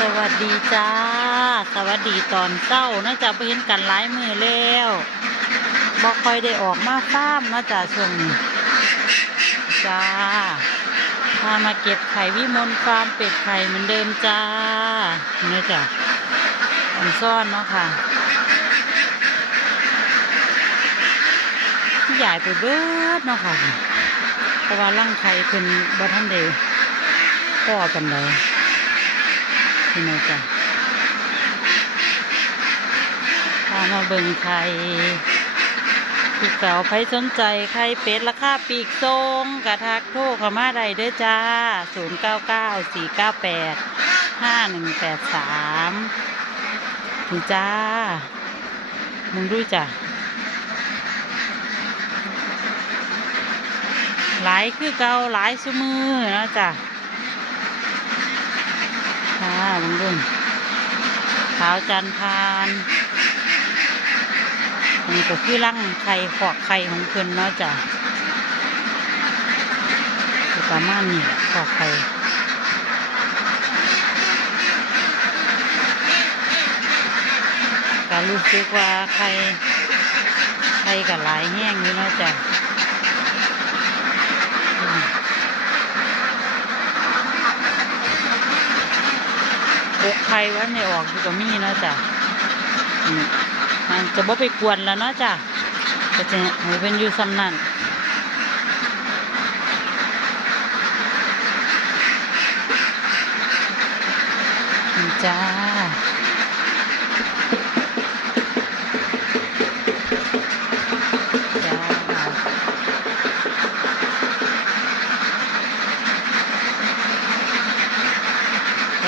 สวัสดีจ้า สวัสดีตอนเช้าเนื่องจากไปเห็นกันหลายมือแล้วบ่ค่อยได้ออกมาฟามนาะจ้าช่วงนี้จ้าพามาเก็บไข่วิมลฟาร์มเป็ดไข่เหมือนเดิมจ้าเนื่อจากอันซ่อนเนาะค่ะที่ใหญ่ไปเบิดเนาะค่ะเพราะว่าร่างไข่เพิ่นบ่ทันได้พ่อกันเลย พี่น้องจ้ะพามาเบิ่งไข่พี่เก่าใครสนใจไข่เป็ดราคาปีกทรงกระทักโทรเข้ามาได้เด้อจ้า 0 9 9 4 9 8 5 1 8 3นี่จ้า มึงดูจ้ะหลายคือเก่าหลายซุมือนะจ้ะ ค่ะมึงดูขาวจันทานอันนี้ก็คือร่างไข่ขอกไข่ของเพิ่อนเนาะจ้ะประมาณนี้แหละขอกไข่ก็รู้สึกว่าไข่ไข่กับหลายแห้งอยู่เนาะจ้ะ กไข่วันไม่ออกก็มีเนาะจ้ะมันจะบ่ไปกวนแล้วเนาะจ้ะก็จะให้เป็นอยู่ซ้ำนั่นจ้าจ้า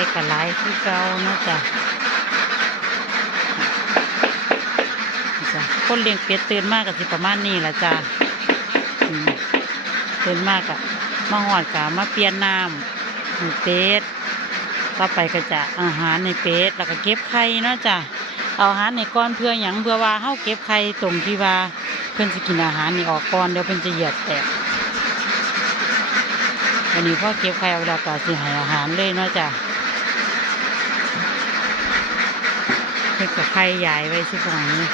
ไปกับไลฟ์ที่เก่าเนาะจ้ะจ้ะคนเลี้ยงเป็ดตื่นมากกับสิประมาณนี้แหละจ้ะตื่นมากอะมาหอดกะมาเปลี่ยนน้ำให้เป็ดต่อไปก็จะอาหารในเป็ดแล้วก็เก็บไข่เนาะจ้ะเอาอาหารในก้อนเพื่ออย่างเพื่อว่าเฮาเก็บไข่ตรงที่ว่าเพิ่อนสิกินอาหารนี่ออกก่อนเดี๋ยวเพิ่นจะเหยียดแตกวันนี้พ่อเก็บไข่เอาแล้วก็สิให้อาหารเลยเนาะจ้ะ เฮ็ดกับไข่ใหญ่ไว้สิฝั่งนี้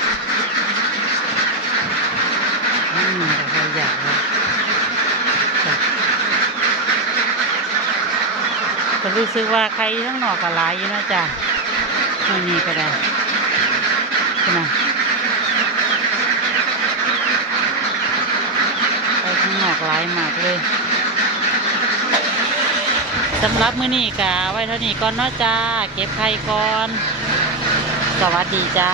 อืมกับไข่ใหญ่จะก็รู้สึกว่าไข่ทั้งหนอกก็หลายอยู่นาะจ้ะไม่นี่ก็ได้นะไข่ทั้งนอกลายมากเลยสำหรับมื้อนี้กะไว้เท่านี้ก่อนเนาะจ้า เก็บไข่ก่อน สวัสดีจ้า